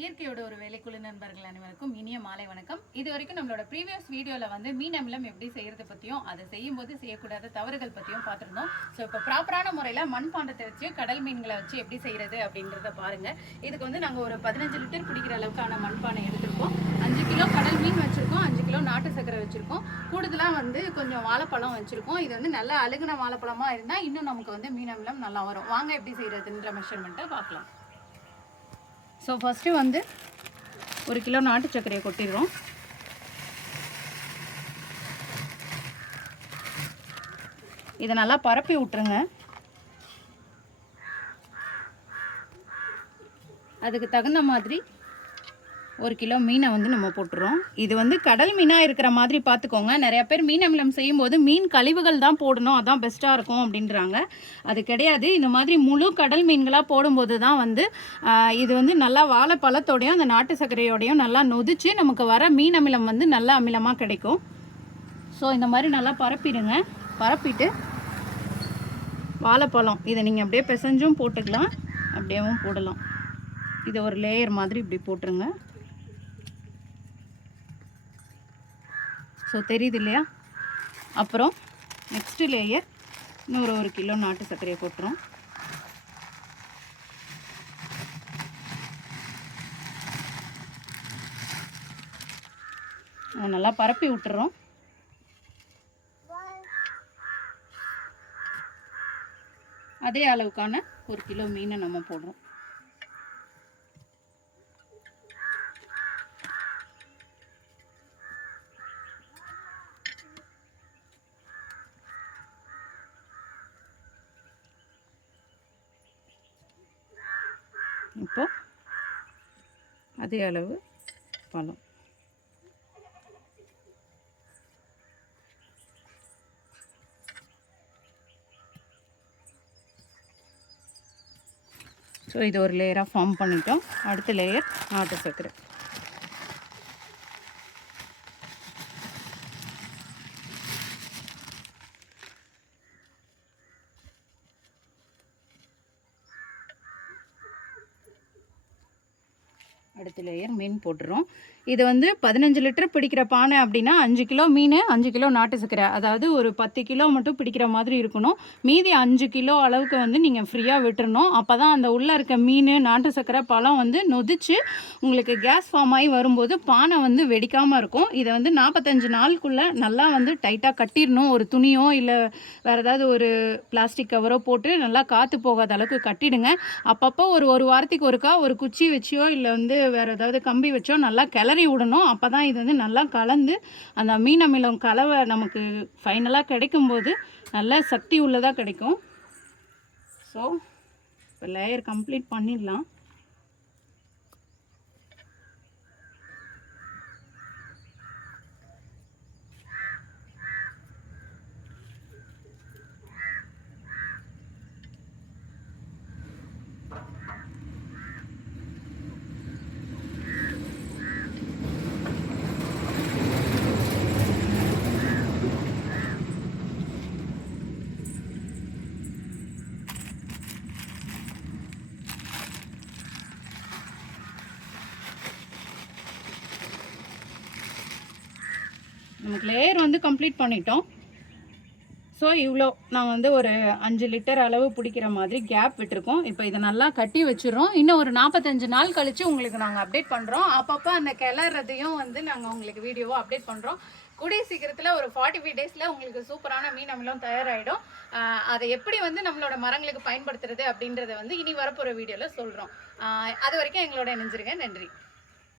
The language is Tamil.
இயற்கையோட ஒரு வேலைக்குழு நண்பர்கள் அனைவருக்கும் இனிய மாலை வணக்கம். இது வரைக்கும் நம்மளோட ப்ரீவியஸ் வீடியோவில் வந்து மீன் அமிலம் எப்படி செய்யறது பற்றியும் அதை செய்யும்போது செய்யக்கூடாத தவறுகள் பற்றியும் பார்த்துருந்தோம். ஸோ இப்போ ப்ராப்பரான முறையில் மண்பாண்டத்தை வச்சு கடல் மீன்களை வச்சு எப்படி செய்யறது அப்படின்றத பாருங்க. இதுக்கு வந்து நாங்கள் ஒரு 15 லிட்டர் பிடிக்கிற அளவுக்கான மண்பானை எடுத்திருக்கோம். 5 கிலோ கடல் மீன் வச்சுருக்கோம், 5 கிலோ நாட்டு சர்க்கரை வச்சுருக்கோம், கூடுதலாக வந்து கொஞ்சம் வாழைப்பழம் வச்சுருக்கோம். இது வந்து நல்லா அழுகுன வாழைப்பழமாக இருந்தால் இன்னும் நமக்கு வந்து மீன் அமிலம் நல்லா வரும். வாங்க எப்படி செய்யறதுன்ற மெஷர்மெண்ட்டை பார்க்கலாம். ஸோ ஃபஸ்ட்டு வந்து 1 கிலோ நாட்டு சர்க்கரையை கொட்டிடுறோம். இதை நல்லா பரப்பி விட்டுருங்க. அதுக்கு தகுந்த மாதிரி 1 கிலோ மீனை வந்து நம்ம போட்டுறோம். இது வந்து கடல் மீனாக இருக்கிற மாதிரி பார்த்துக்கோங்க. நிறையா பேர் மீன் அமிலம் செய்யும்போது மீன் கழிவுகள் தான் போடணும், அதான் பெஸ்ட்டாக இருக்கும் அப்படின்றாங்க. அது கிடையாது. இந்த மாதிரி முழு கடல் மீன்களாக போடும்போது தான் வந்து இது வந்து நல்லா வாழைப்பழத்தோடையும் அந்த நாட்டு சர்க்கரையோடையும் நல்லா நொதிச்சு நமக்கு வர மீன் அமிலம் வந்து நல்ல அமிலமாக கிடைக்கும். ஸோ இந்த மாதிரி நல்லா பரப்பிடுங்க. பரப்பிட்டு வாழைப்பழம் இதை நீங்கள் அப்படியே பிசைஞ்சும் போட்டுக்கலாம், அப்படியேவும் போடலாம். இதை ஒரு லேயர் மாதிரி இப்படி போட்டுருங்க. ஸோ தெரியுது இல்லையா? அப்புறம் நெக்ஸ்ட்டு லேயர் இன்னொரு 1 கிலோ நாட்டு சர்க்கரையை போட்டுரும். நல்லா பரப்பி விட்டுறோம். அதே அளவுக்கான 1 கிலோ மீனை நம்ம போடுறோம். இப்போ அதே அளவு பழம். ஸோ இது ஒரு லேயராக ஃபார்ம் பண்ணிட்டோம். அடுத்த லேயர் நாட்டு சர்க்கரை. அடுத்த லேயர் மீன் போட்டுறோம். இது வந்து 15 லிட்டர் பிடிக்கிற பானை அப்படின்னா 5 கிலோ மீன், 5 கிலோ நாட்டு சர்க்கரை, அதாவது ஒரு 10 கிலோ மட்டும் பிடிக்கிற மாதிரி இருக்கணும். மீதி 5 கிலோ அளவுக்கு வந்து நீங்கள் ஃப்ரீயாக விட்டுறணும். அப்போ தான் அந்த உள்ளே இருக்க மீன், நாட்டு சர்க்கரை, பழம் வந்து நொதிச்சு உங்களுக்கு கேஸ் ஃபார்ம் ஆகி வரும்போது பானை வந்து வெடிக்காமல் இருக்கும். இதை வந்து 45 நாளுக்குள்ளே நல்லா வந்து டைட்டாக கட்டிடணும். ஒரு துணியோ இல்லை வேறு ஏதாவது ஒரு பிளாஸ்டிக் கவரோ போட்டு நல்லா காற்று போகாத அளவுக்கு கட்டிடுங்க. அப்பப்போ ஒரு வாரத்துக்கு ஒருக்கா ஒரு குச்சி வச்சியோ இல்லை வந்து வேறு ஏதாவது கம்பி வச்சோ நல்லா கிளறி விடணும். அப்போ தான் இது வந்து நல்லா கலந்து அந்த மீன் அமிலம் கலவை நமக்கு ஃபைனலாக கிடைக்கும்போது நல்ல சக்தி உள்ளதாக கிடைக்கும். ஸோ இப்போ லேயர் கம்ப்ளீட் பண்ணிடலாம். நமக்கு லேயர் வந்து கம்ப்ளீட் பண்ணிட்டோம். ஸோ இவ்வளோ நாங்கள் வந்து ஒரு 5 லிட்டர் அளவு பிடிக்கிற மாதிரி கேப் விட்டுருக்கோம். இப்போ இதை நல்லா கட்டி வச்சுருறோம். இன்னும் ஒரு 45 நாள் கழித்து உங்களுக்கு நாங்கள் அப்டேட் பண்ணுறோம். அப்பப்போ அந்த கிளறதையும் வந்து நாங்கள் உங்களுக்கு வீடியோவாக அப்டேட் பண்ணுறோம். கூடிய சீக்கிரத்தில் ஒரு 45 டேஸில் உங்களுக்கு சூப்பரான மீன் அமிலம் தயாராகிடும். அதை எப்படி வந்து நம்மளோட மரங்களுக்கு பயன்படுத்துறது அப்படின்றத வந்து இனி வரப்போகிற வீடியோவில் சொல்கிறோம். அது வரைக்கும் எங்களோட இணைஞ்சிருங்க. நன்றி.